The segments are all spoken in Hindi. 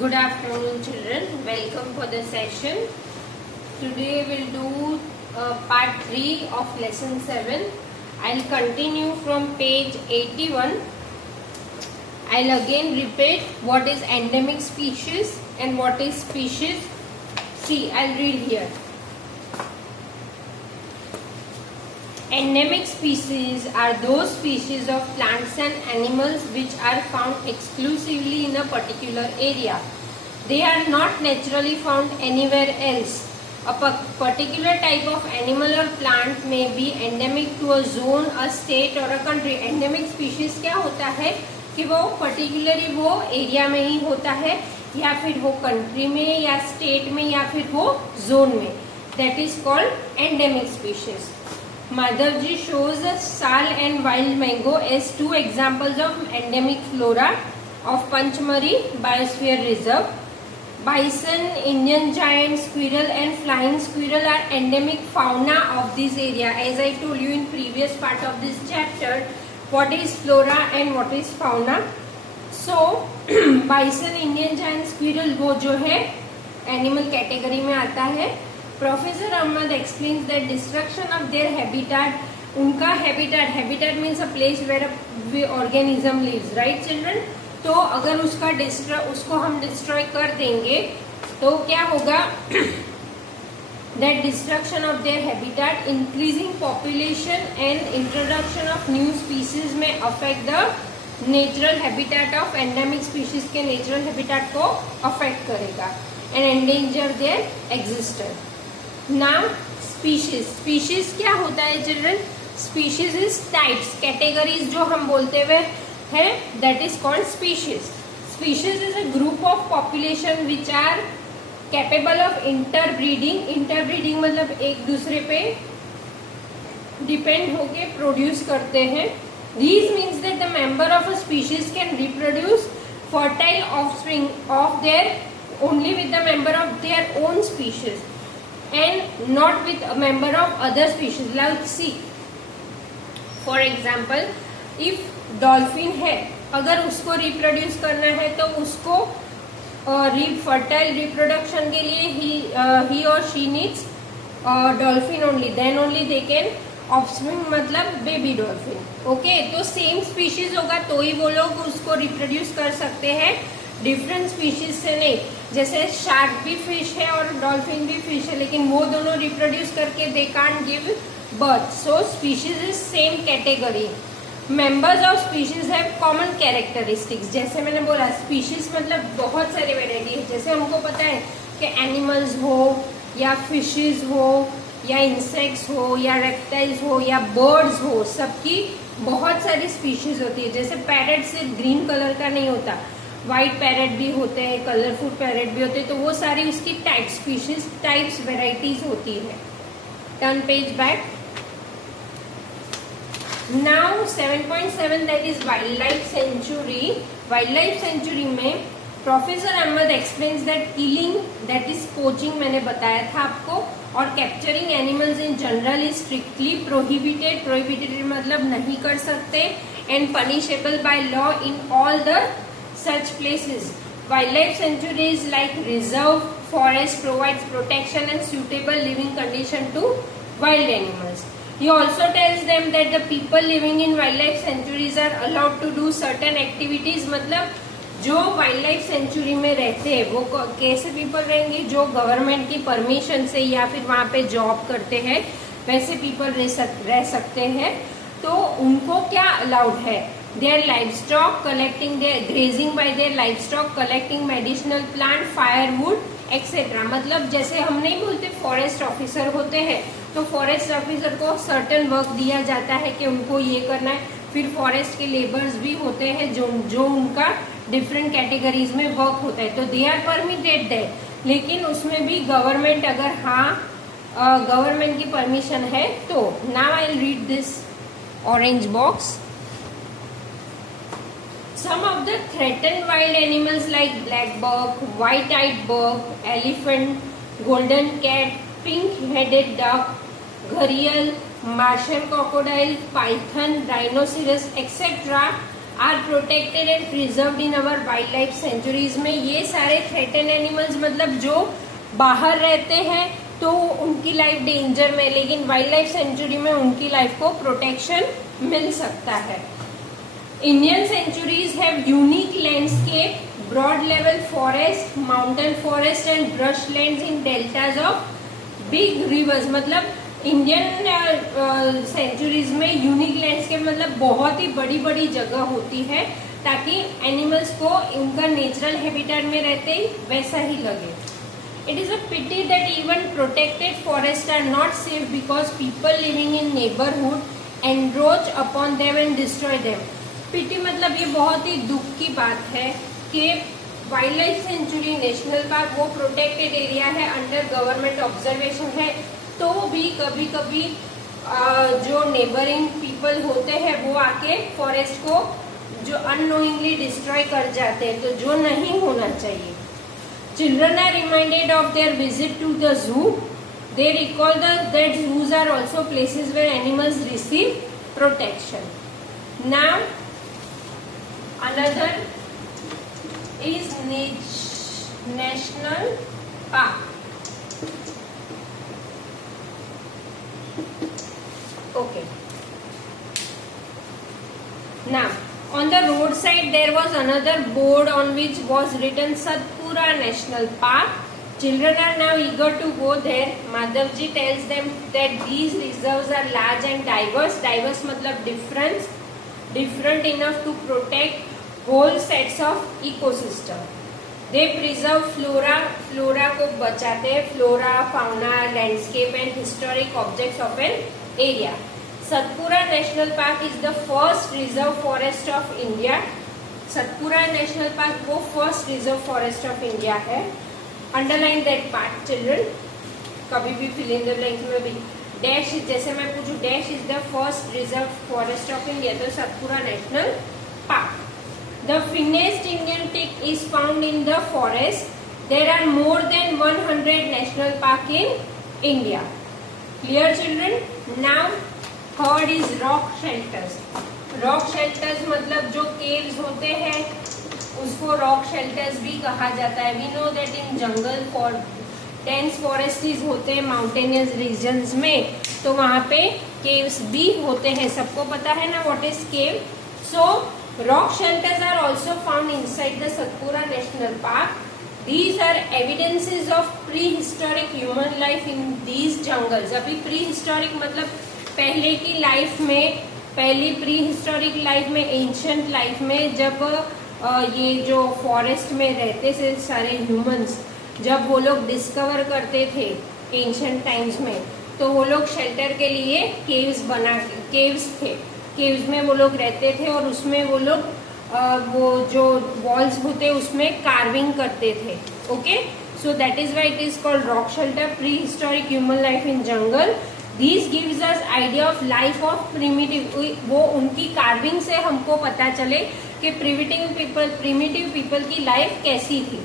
Good afternoon, children. Welcome for the session. Today we'll do part 3 of lesson 7. I'll continue from page 81. I'll again repeat what is endemic species and what is species. See, I'll read here. Endemic species are those species of plants and animals which are found exclusively in a particular area. They are not naturally found anywhere else. A particular type of animal or plant may be endemic to a zone, a state or a country. Endemic species क्या होता है कि वो particularly वो area में ही होता है या फिर वो country में या state में या फिर वो zone में. That is called endemic species. Madhavji shows sal and wild mango as two examples of endemic flora of Panchmari Biosphere Reserve. Bison, Indian giant squirrel and flying squirrel are endemic fauna of this area. As I told you in previous part of this chapter, what is flora and what is fauna. So, bison, Indian giant squirrel वो जो है animal category में आता है. Professor Ahmad explains that destruction of their habitat, उनका habitat means a place where a organism lives, right children? तो अगर उसको हम डिस्ट्रॉय कर देंगे तो क्या होगा? That destruction of their habitat, increasing population and introduction of new species may affect the natural habitat of endemic species के natural habitat को affect करेगा and endanger their existence. Now species क्या होता है children? Species is types, categories जो हम बोलते हुए है, that is called species. Species is a group of population which are capable of interbreeding. Interbreeding मतलब एक दूसरे पे depend होके produce करते हैं. These means that the member of a species can reproduce fertile offspring of their only with the member of their own species and not with a member of other species. Let's see. For example, if dolphin है, अगर उसको रिप्रोड्यूस करना है तो उसको फर्टाइल रिप्रोडक्शन के लिए ही और she needs dolphin only, then only they can offspring मतलब बेबी डॉल्फिन. ओके, तो सेम स्पीशीज होगा तो ही वो लोग उसको रिप्रोड्यूस कर सकते हैं, डिफरेंट स्पीशीज से नहीं. जैसे शार्क भी फिश है और डॉल्फिन भी फिश है, लेकिन वो दोनों रिप्रोड्यूस करके they can't give birth. So species is same category. Members of species have common characteristics. जैसे मैंने बोला स्पीशीज मतलब बहुत सारी वेराइटी है. जैसे हमको पता है कि एनिमल्स हो या फिशेज हो या इंसेक्ट्स हो या रेप्टाइल्स हो या बर्ड्स हो, सबकी बहुत सारी स्पीशीज होती है. जैसे पैरेट सिर्फ ग्रीन कलर का नहीं होता, व्हाइट पैरेट भी होते हैं, कलरफुल पैरेट भी होते हैं. तो वो सारी उसकी टाइप्स, स्पीशीज टाइप्स वेराइटीज होती है. Turn page back. Now 7.7 that is wildlife sanctuary. Wildlife sanctuary में professor Ahmed explains that killing that is poaching मैंने बताया था आपको, और capturing animals in general is strictly prohibited. Prohibited मतलब नहीं कर सकते, and punishable by law in all the such places. Wildlife sanctuaries like reserve forest provides protection and suitable living condition to wild animals. He also tells them that the people living in wildlife sanctuaries are allowed to do certain activities. मतलब जो वाइल्ड सेंचुरी में रहते हैं वो कैसे पीपल रहेंगे? जो गवर्नमेंट की परमिशन से या फिर वहाँ पे जॉब करते हैं वैसे पीपल रह सकते हैं. तो उनको क्या अलाउड है? Their livestock collecting their grazing by their livestock collecting medicinal plant firewood etcetera. मतलब जैसे हम नहीं बोलते फॉरेस्ट ऑफिसर होते हैं, तो फॉरेस्ट ऑफिसर को सर्टेन वर्क दिया जाता है कि उनको ये करना है. फिर फॉरेस्ट के लेबर्स भी होते हैं जो उनका डिफरेंट कैटेगरीज में वर्क होता है, तो दे आर परमिटेड दैट. लेकिन उसमें भी गवर्नमेंट अगर गवर्नमेंट की परमिशन है तो. Now I will read this orange box. Some of the threatened wild animals like black buck, white-eyed buck, elephant, golden cat, pink-headed duck, gharial, Martian crocodile, python, rhinoceros, etc. Are protected and preserved in our wildlife sanctuaries में। ये सारे थ्रेटन एनिमल्स मतलब जो बाहर रहते हैं तो उनकी लाइफ डेंजर में, लेकिन वाइल्ड लाइफ सेंचुरी में उनकी लाइफ को प्रोटेक्शन मिल सकता है। Indian sanctuaries have unique landscape, broad level forest, mountain forest and brush lands in deltas of big rivers. मतलब इंडियन सेंचुरीज में यूनिक लैंडस्केप मतलब बहुत ही बड़ी बड़ी जगह होती है ताकि एनिमल्स को उनका नेचुरल हैबिटेट में रहते ही वैसा ही लगे। It is a pity that even protected forests are not safe because people living in neighborhood encroach upon them and destroy them. Pity मतलब ये बहुत ही दुख की बात है कि wild life sanctuary national park वो प्रोटेक्टेड एरिया है, अंडर गवर्नमेंट ऑब्जर्वेशन है, तो भी कभी कभी जो नेबरिंग पीपल होते हैं वो आके फॉरेस्ट को जो अननोइंगली डिस्ट्रॉय कर जाते हैं, तो जो नहीं होना चाहिए। Children are reminded of their visit to the zoo. They recall that zoos are also places where animals receive protection. Now, another is national park. Okay. Now, on the roadside there was another board on which was written Satpura National Park. Children are now eager to go there. Madhavji tells them that these reserves are large and diverse. Diverse मतलब different enough to protect whole sets of ecosystem. They preserve flora को बचाते हैं, flora, fauna, landscape and historic objects of an area. Satpura National Park is the first reserve forest of India. Satpura National Park वो first reserve forest of India है। Underline that part, children. कभी भी fill in the blank में भी dash, जैसे मैं पूछूं dash is the first reserve forest of India, तो Satpura National Park. The finest Indian teak is found in the forest. There are more than 100 national park in India. Clear, children? Now third is rock shelters. Rock shelters मतलब जो केव्स होते हैं उसको रॉक शेल्टर्स भी कहा जाता है। We know that in jungle for dense forests होते हैं माउंटेनियस रीजन्स में, तो वहाँ पे केव्स भी होते हैं। सबको पता है ना what is cave. So rock shelters are also found inside the Satpura national park. These are evidences of prehistoric human life in these jungles. अभी prehistoric मतलब पहले की लाइफ में, पहली प्री हिस्टोरिक लाइफ में, एंशियंट लाइफ में, जब ये जो फॉरेस्ट में रहते थे सारे ह्यूमंस, जब वो लोग डिस्कवर करते थे एंशियंट टाइम्स में, तो वो लोग शेल्टर के लिए केव्स थे। केव्स में वो लोग रहते थे और उसमें वो लोग वो जो वॉल्स होते उसमें कार्विंग करते थे। Okay, so that is why it is called rock shelter, pre historic human life in jungle. This gives us idea of life of primitive. वो उनकी कार्विंग से हमको पता चले कि primitive people की लाइफ कैसी थी।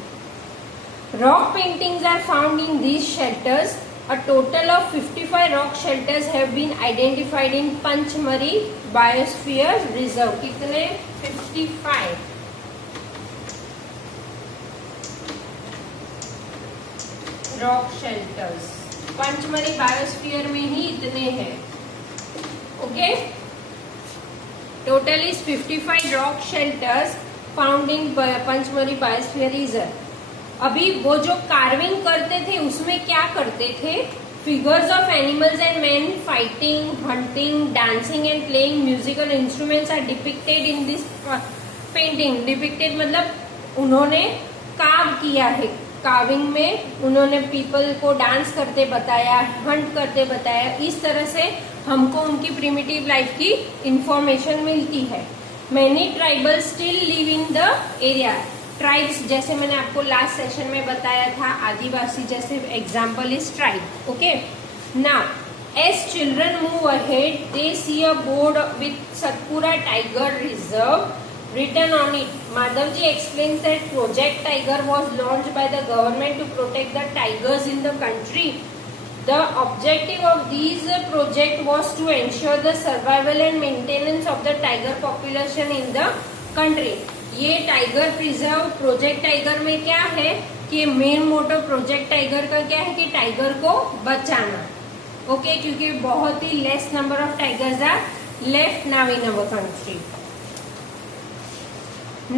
Rock paintings are found in these shelters. A total of 55 rock shelters have been identified in Panchmari Biosphere Reserve. कितने? 55 रॉक शेल्टर्स पंचमरी बायोस्फीयर में ही इतने हैं। Okay, total is 55 rock shelters found in Pachmarhi biosphere reserve. अभी वो जो कार्विंग करते थे उसमें क्या करते थे? Figures of animals and man fighting, hunting, dancing and playing musical instruments are depicted in this painting. Depicted मतलब उन्होंने कार्व किया है। कार्विंग में उन्होंने पीपल को डांस करते बताया, हंट करते बताया। इस तरह से हमको उनकी प्रिमिटिव लाइफ की इंफॉर्मेशन मिलती है। Many tribal still live in the area. Tribes जैसे मैंने आपको लास्ट सेशन में बताया था, आदिवासी जैसे example is tribe. Okay, now as children move ahead they see a board with Satpura tiger reserve written on it. Madhavji explains that Project Tiger was launched by the government to protect the tigers in the country. The objective of these project was to ensure the survival and maintenance of the tiger population in the country. ये टाइगर प्रिजर्व प्रोजेक्ट टाइगर में क्या है कि मेन मोटो प्रोजेक्ट टाइगर का क्या है कि टाइगर को बचाना। ओके, क्योंकि बहुत ही less number of tigers are left now in our country.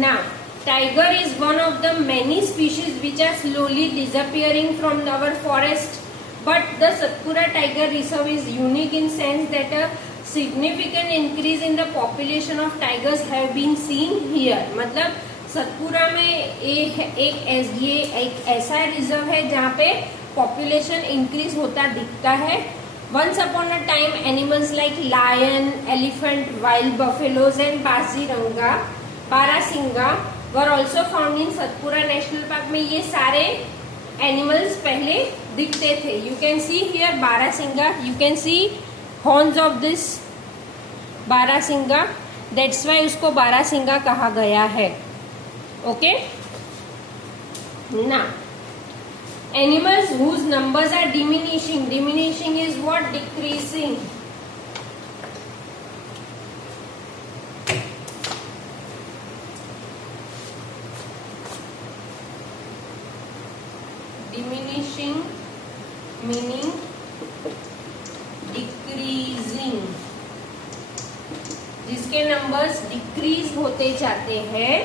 Now tiger is one of the many species which are slowly disappearing from our forest, but the Satpura tiger reserve is unique in sense that a significant increase in the population of tigers have been seen here। मतलब सतपुरा में ये एक ऐसा रिजर्व है जहाँ पे पॉपुलेशन इंक्रीज होता दिखता है। Once upon a time, animals like lion, elephant, wild buffaloes and Barasinga were also found in Satpura National Park। में ये सारे एनिमल्स पहले दिखते थे। You can see here Barasinga, you can see horns of this barasingha, that's why उसको बारासिंगा कहा गया है। Okay, now animals whose numbers are diminishing is what? Decreasing। Diminishing meaning decreasing, जिसके नंबर्स डिक्रीज होते जाते हैं।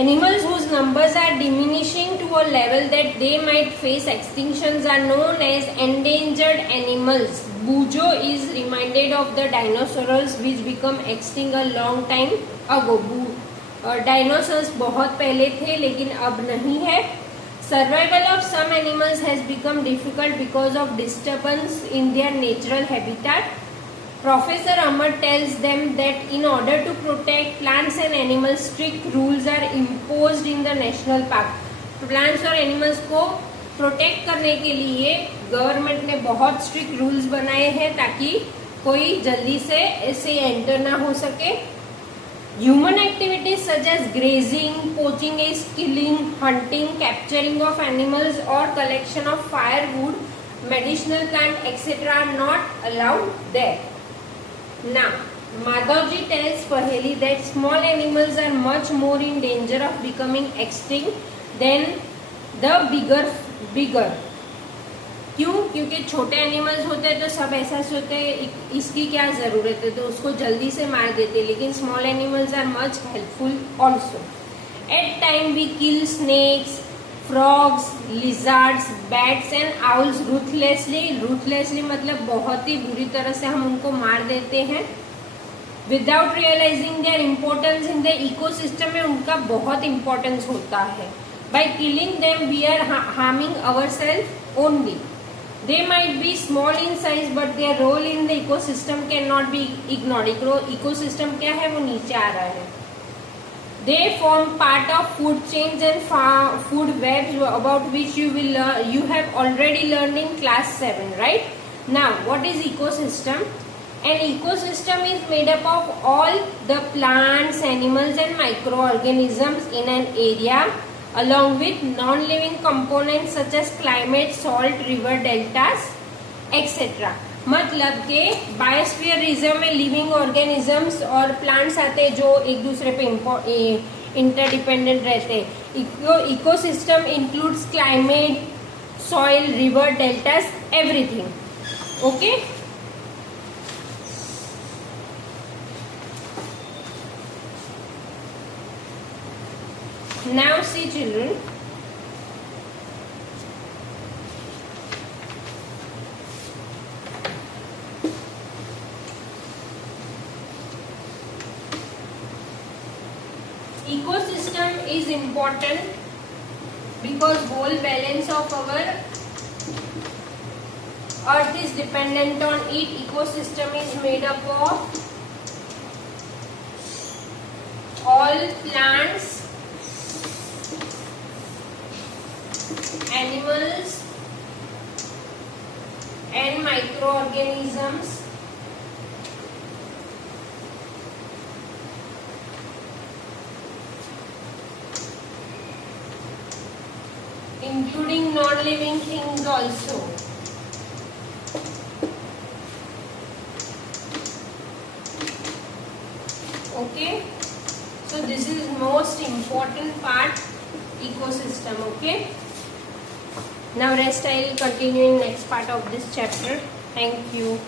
Animals whose numbers are diminishing to a level that they might face extinctions are known as endangered animals. Bujo is reminded of the dinosaurs which become extinct a long time ago. Dinosaurs बहुत पहले थे लेकिन अब नहीं है। Survival of some animals has become difficult because of disturbance in their natural habitat। Professor Amar tells them that in order to protect plants and animals, strict rules are imposed in the national park। Plants और animals को protect करने के लिए गवर्नमेंट ने बहुत strict rules बनाए हैं ताकि कोई जल्दी से ऐसे एंटर ना हो सके। Human activities such as grazing, poaching is killing, hunting, capturing of animals or collection of firewood, medicinal plant, etc. are not allowed there। Now, Madhavji tells Paheli that small animals are much more in danger of becoming extinct than the bigger। क्यों? क्योंकि छोटे एनिमल्स होते हैं तो सब ऐसा सोचते हैं इसकी क्या जरूरत है तो उसको जल्दी से मार देते, लेकिन small animals are much helpful also. At time we kill snakes, frogs, lizards, bats and owls ruthlessly मतलब बहुत ही बुरी तरह से हम उनको मार देते हैं। Without realising their importance in the ecosystem में उनका बहुत इम्पोर्टेंस होता है। By killing them we are harming ourself only. They might be small in size, but their role in the ecosystem cannot be ignored। Ecosystem क्या है वो नीचे आ रहा है। They form part of food chains and food webs about which you have already learned in class 7, right? Now, what is ecosystem? An ecosystem is made up of all the plants, animals, and microorganisms in an area, along with non-living components such as climate, salt, river deltas, etc। मतलब के बायोस्फीयर रिजर्व में लिविंग ऑर्गेनिजम्स और प्लांट्स आते हैं जो एक दूसरे पे इंटरडिपेंडेंट रहते हैं। Ecosystem includes climate, soil, river deltas, everything. Okay, now see children, ecosystem is important because whole balance of our earth is dependent on it। ecosystem is made up of all plants, animals and microorganisms including non-living things also। most important part, ecosystem. Okay. Now rest I will continue in next part of this chapter. Thank you.